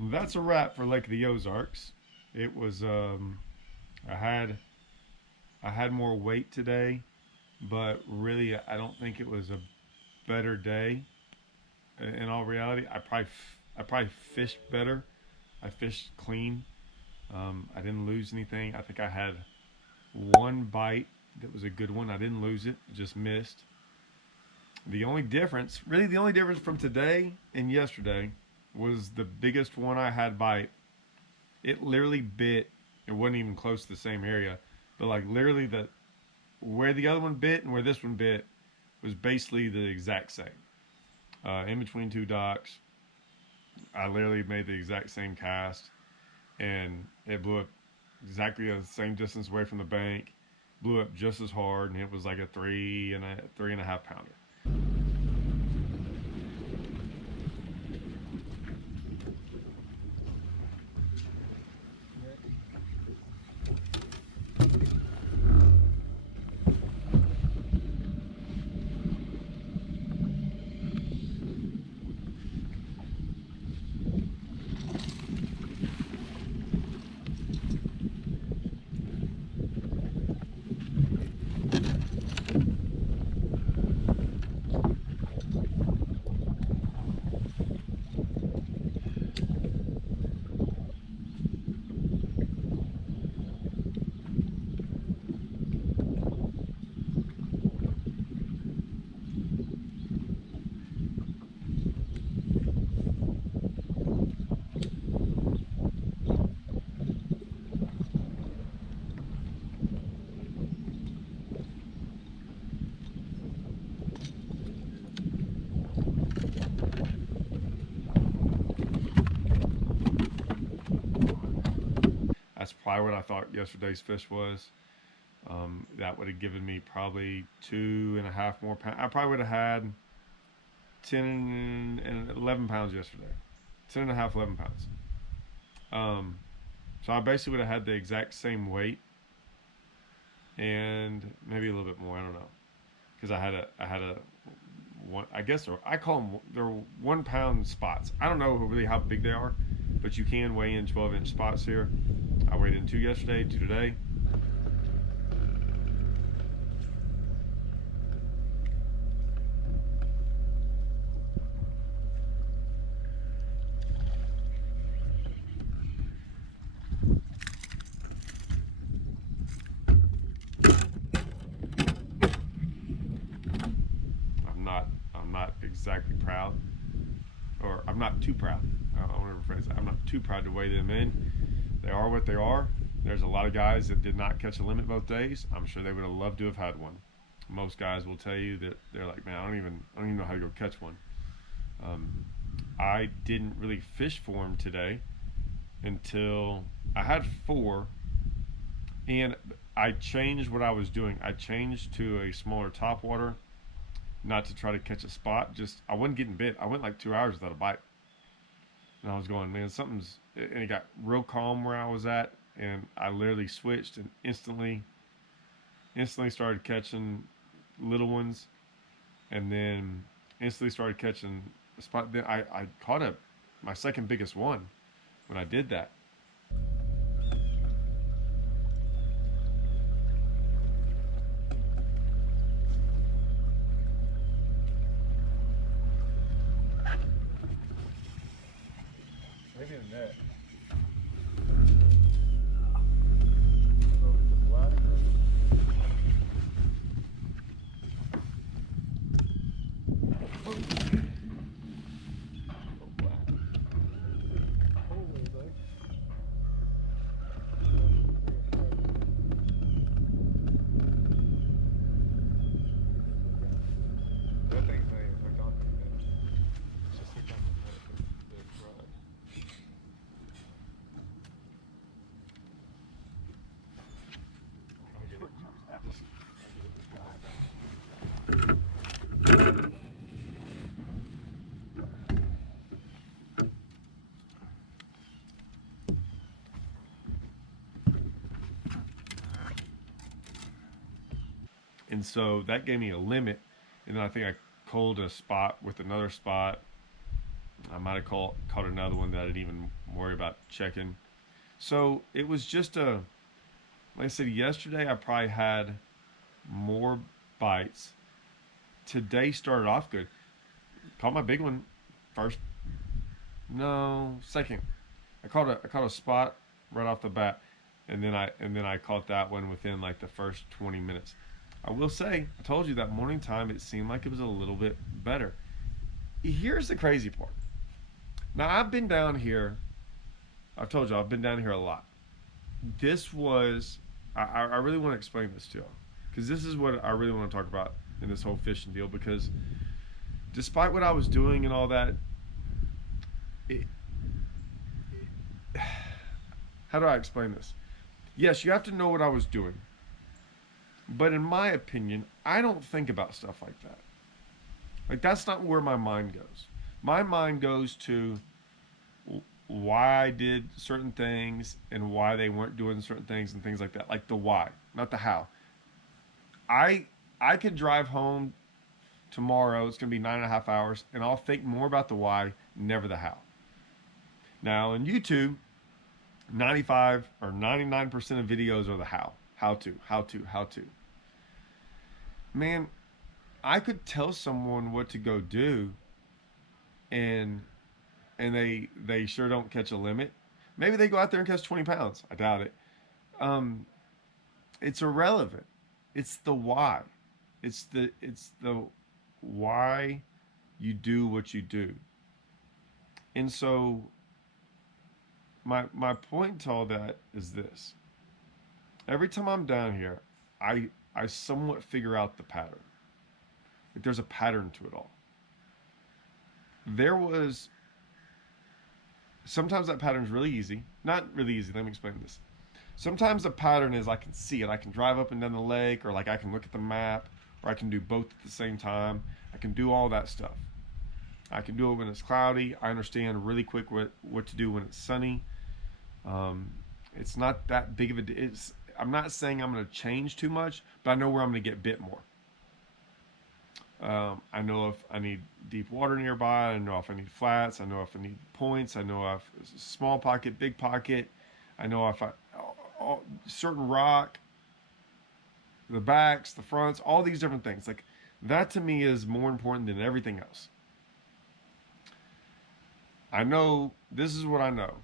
That's a wrap for Lake of the Ozarks. It was I had I had more weight today, but really I don't think it was a better day. In all reality, I probably fished better. I fished clean. I didn't lose anything. I think I had one bite that was a good one. I didn't lose it, just missed. The only difference from today and yesterday was the biggest one I had bite. It literally bit. It wasn't even close to the same area, but like literally the where the other one bit and where this one bit was basically the exact same. In between two docks, I literally made the exact same cast, and it blew up exactly the same distance away from the bank. Blew up just as hard, and it was like a three and a half pounder. That's probably what I thought yesterday's fish was. That would have given me probably 2.5 more pounds. I probably would have had 10 and 11 pounds yesterday. 10 and a half, 11 pounds. Um, so I basically would have had the exact same weight and maybe a little bit more. I don't know, because I had a one. I guess I call them they're 1 pound spots. I don't know really how big they are, but you can weigh in 12-inch spots here. I weighed in two yesterday, two today. I'm not I'm not exactly proud, or I'm not too proud. I want to rephrase that. I'm not too proud to weigh them in. They are what they are. There's a lot of guys that did not catch a limit both days. I'm sure they would have loved to have had one. Most guys will tell you that they're like, man, I don't even know how to go catch one. Um, I didn't really fish for them today until I had four, and I changed what I was doing. I changed to a smaller topwater, not to try to catch a spot. Just I wasn't getting bit. I went like 2 hours without a bite, and I was going, man, something's. And it got real calm where I was at, and I literally switched and instantly started catching little ones, and then instantly started catching a spot. Then I caught my second biggest one when I did that. Maybe in the net. And so that gave me a limit. And then I think I culled a spot with another spot. I might have caught another one that I didn't even worry about checking. So it was just like I said, yesterday I probably had more bites. Today started off good. Caught my big one first. No, second. I caught a spot right off the bat, and then I caught that one within like the first 20 minutes. I will say, I told you that morning time it seemed like it was a little bit better. Here's the crazy part. Now I've been down here. I've told you I've been down here a lot. This was I really want to explain this to you because this is what I really want to talk about in this whole fishing deal because despite what I was doing and all that, it, how do I explain this? Yes, you have to know what I was doing. But in my opinion, I don't think about stuff like that. Like, that's not where my mind goes. My mind goes to why I did certain things and why they weren't doing certain things and things like that. Like the why, not the how. I I could drive home tomorrow. It's going to be 9.5 hours, and I'll think more about the why, never the how. Now, in YouTube, 95 or 99% of videos are the how to, how to, how to. Man, I could tell someone what to go do, and they sure don't catch a limit. Maybe they go out there and catch 20 pounds. I doubt it. Um, it's irrelevant. It's the why. It's the why you do what you do. And so my point to all that is this. Every time I'm down here, I somewhat figure out the pattern. Like there's a pattern to it all. There was sometimes that pattern's really easy. Not really easy, let me explain this. Sometimes the pattern is I can see it. I can drive up and down the lake, or like I can look at the map, or I can do both at the same time. I can do all that stuff. I can do it when it's cloudy. I understand really quick what to do when it's sunny. It's not that big of a. I'm not saying I'm going to change too much, but I know where I'm going to get bit more. I know if I need deep water nearby. I know if I need flats. I know if I need points. I know if it's small pocket, big pocket. I know if I certain rock, the backs, the fronts, all these different things. Like that to me is more important than everything else. I know this is what I know.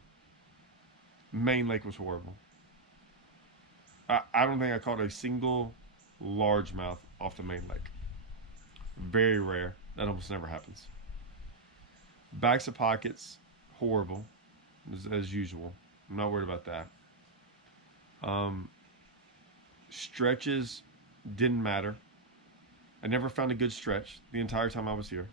Main Lake was horrible. I don't think I caught a single largemouth off the Main Lake. Very rare. That almost never happens. Backs of pockets, horrible, as usual. I'm not worried about that. Stretches didn't matter. I never found a good stretch the entire time I was here.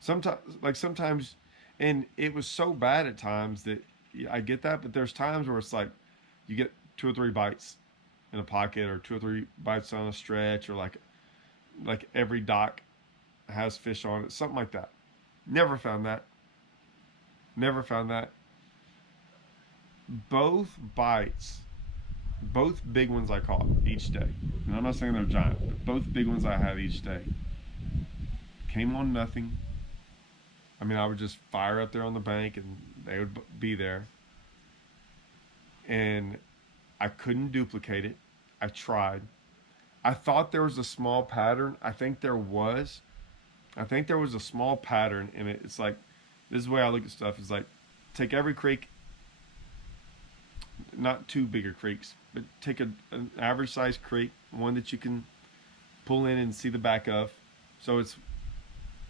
Sometimes, and it was so bad at times that I get that, but there's times where it's like you get 2 or 3 bites in a pocket, or 2 or 3 bites on a stretch, or like every dock has fish on it, something like that. Never found that. Never found that. Both bites, both big ones I caught each day, and I'm not saying they're giant, but both big ones I had each day came on nothing. I mean, I would just fire up there on the bank and they would be there. And I couldn't duplicate it. I tried. I thought there was a small pattern. I think there was. I think there was a small pattern in it. It's like, this is the way I look at stuff. It's like, take every creek, not too bigger creeks, but take an average sized creek, one that you can pull in and see the back of. So it's,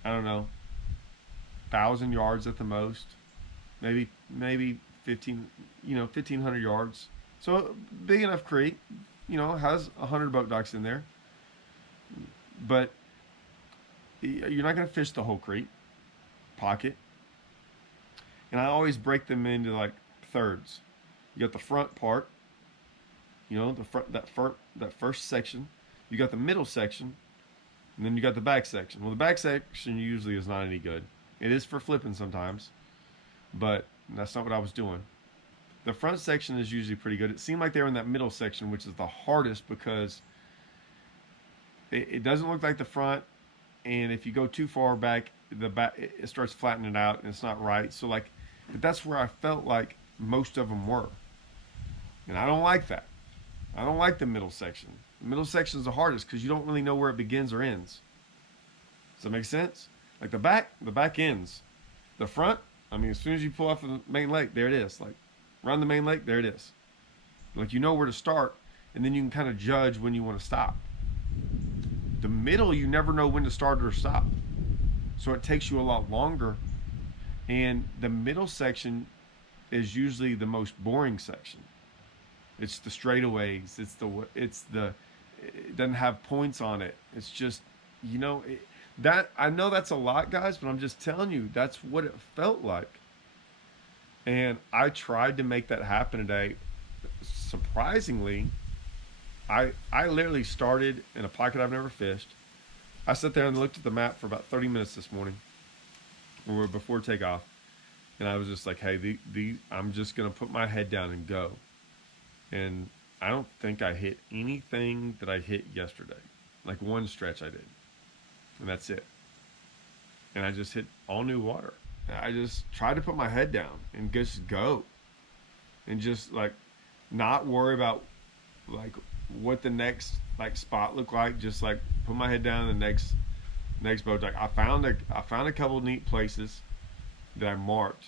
I don't know, 1,000 yards at the most, maybe 1,500 yards. So big enough creek, has 100 boat docks in there, but you're not going to fish the whole creek pocket. And I always break them into like thirds. You got the front part, the front that first section. You got the middle section, and then you got the back section. Well, the back section usually is not any good. It is for flipping sometimes, but that's not what I was doing. The front section is usually pretty good. It seemed like they were in that middle section, which is the hardest because it doesn't look like the front, and if you go too far back, the back it starts flattening out and it's not right. So like, but that's where I felt like most of them were, and I don't like that. I don't like the middle section. The middle section is the hardest because you don't really know where it begins or ends. Does that make sense? Like the back ends. The front, I mean, as soon as you pull off the main lake, there it is. Like, run the main lake, there it is. Like, you know where to start, and then you can kind of judge when you want to stop. The middle, you never know when to start or stop. So it takes you a lot longer. And the middle section is usually the most boring section. It's the straightaways. It doesn't have points on it. It's just, you know, that I know that's a lot, guys, but I'm just telling you that's what it felt like. And I tried to make that happen today. Surprisingly, I literally started in a pocket I've never fished. I sat there and looked at the map for about 30 minutes this morning, or before takeoff, and I was just like, hey, I'm just gonna put my head down and go. And I don't think I hit anything that I hit yesterday. Like one stretch I did, and that's it. And I just hit all new water. I just tried to put my head down and just go, and just like not worry about like what the next like spot looked like. Just like put my head down in the next boat. Like I found a couple of neat places that I marked.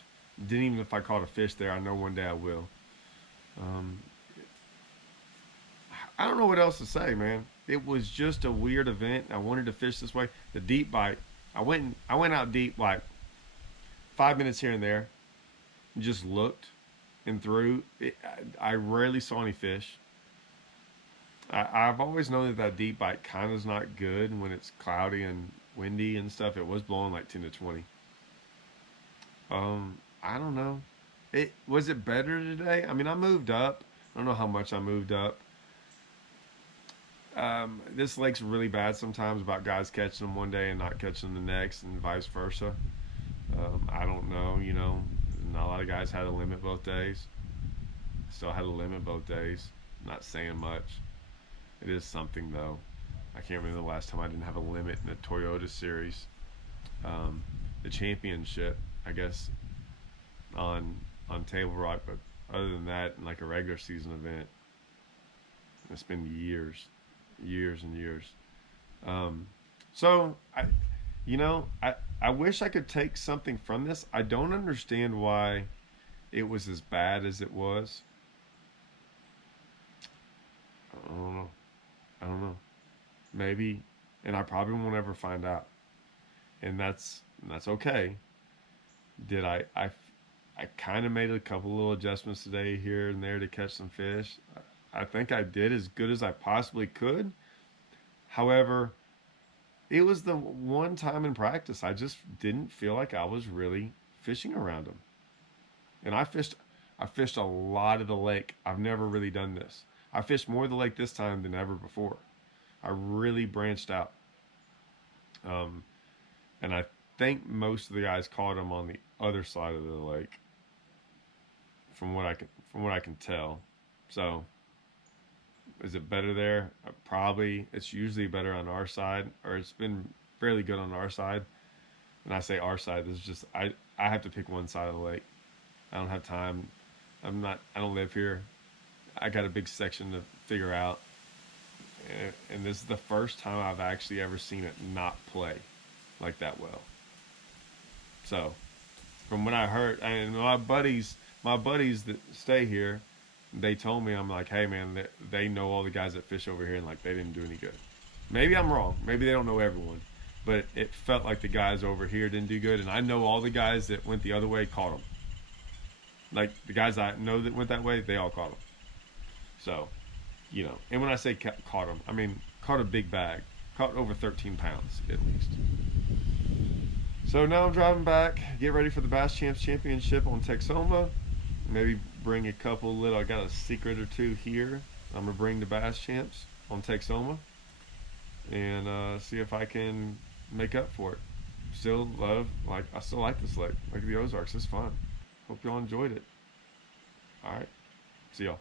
Didn't even if I caught a fish there. I know one day I will. I don't know what else to say, man. It was just a weird event. I wanted to fish this way. The deep bite. I went out deep like 5 minutes here and there. And just looked and threw. I rarely saw any fish. I've always known that deep bite kind of is not good when it's cloudy and windy and stuff. It was blowing like 10 to 20. I don't know. Was it better today? I mean, I moved up. I don't know how much I moved up. This lake's really bad sometimes about guys catching them one day and not catching them the next, and vice versa. I don't know. You know, not a lot of guys had a limit both days. Still had a limit both days. Not saying much. It is something though. I can't remember the last time I didn't have a limit in the Toyota series. The championship, I guess, on Table Rock, but other than that, in like a regular season event, it's been years and years. So I wish I could take something from this. I don't understand why it was as bad as it was. I don't know. Maybe, and I probably won't ever find out. And that's okay. Did I kind of made a couple little adjustments today here and there to catch some fish. I think I did as good as I possibly could. However, it was the one time in practice I just didn't feel like I was really fishing around them. And I fished a lot of the lake. I've never really done this. I fished more of the lake this time than ever before. I really branched out. And I think most of the guys caught them on the other side of the lake, from what I can tell. So, is it better there? Probably. It's usually better on our side, or it's been fairly good on our side. And I say our side. This is just I have to pick one side of the lake. I don't have time. I don't live here. I got a big section to figure out. And this is the first time I've actually ever seen it not play like that well. So, from what I heard, and my buddies that stay here, they told me, I'm like, hey man, they know all the guys that fish over here, and like they didn't do any good. Maybe I'm wrong. Maybe they don't know everyone, but it felt like the guys over here didn't do good, and I know all the guys that went the other way caught them. Like the guys I know that went that way, they all caught them. So, you know, and when I say caught them, I mean caught a big bag, caught over 13 pounds at least. So now I'm driving back, get ready for the Bass Champs Championship on Texoma. Maybe bring a couple little, I got a secret or two here. I'm going to bring the Bass Champs on Texoma and see if I can make up for it. I still like this lake. Like the Ozarks, it's fun. Hope y'all enjoyed it. All right, see y'all.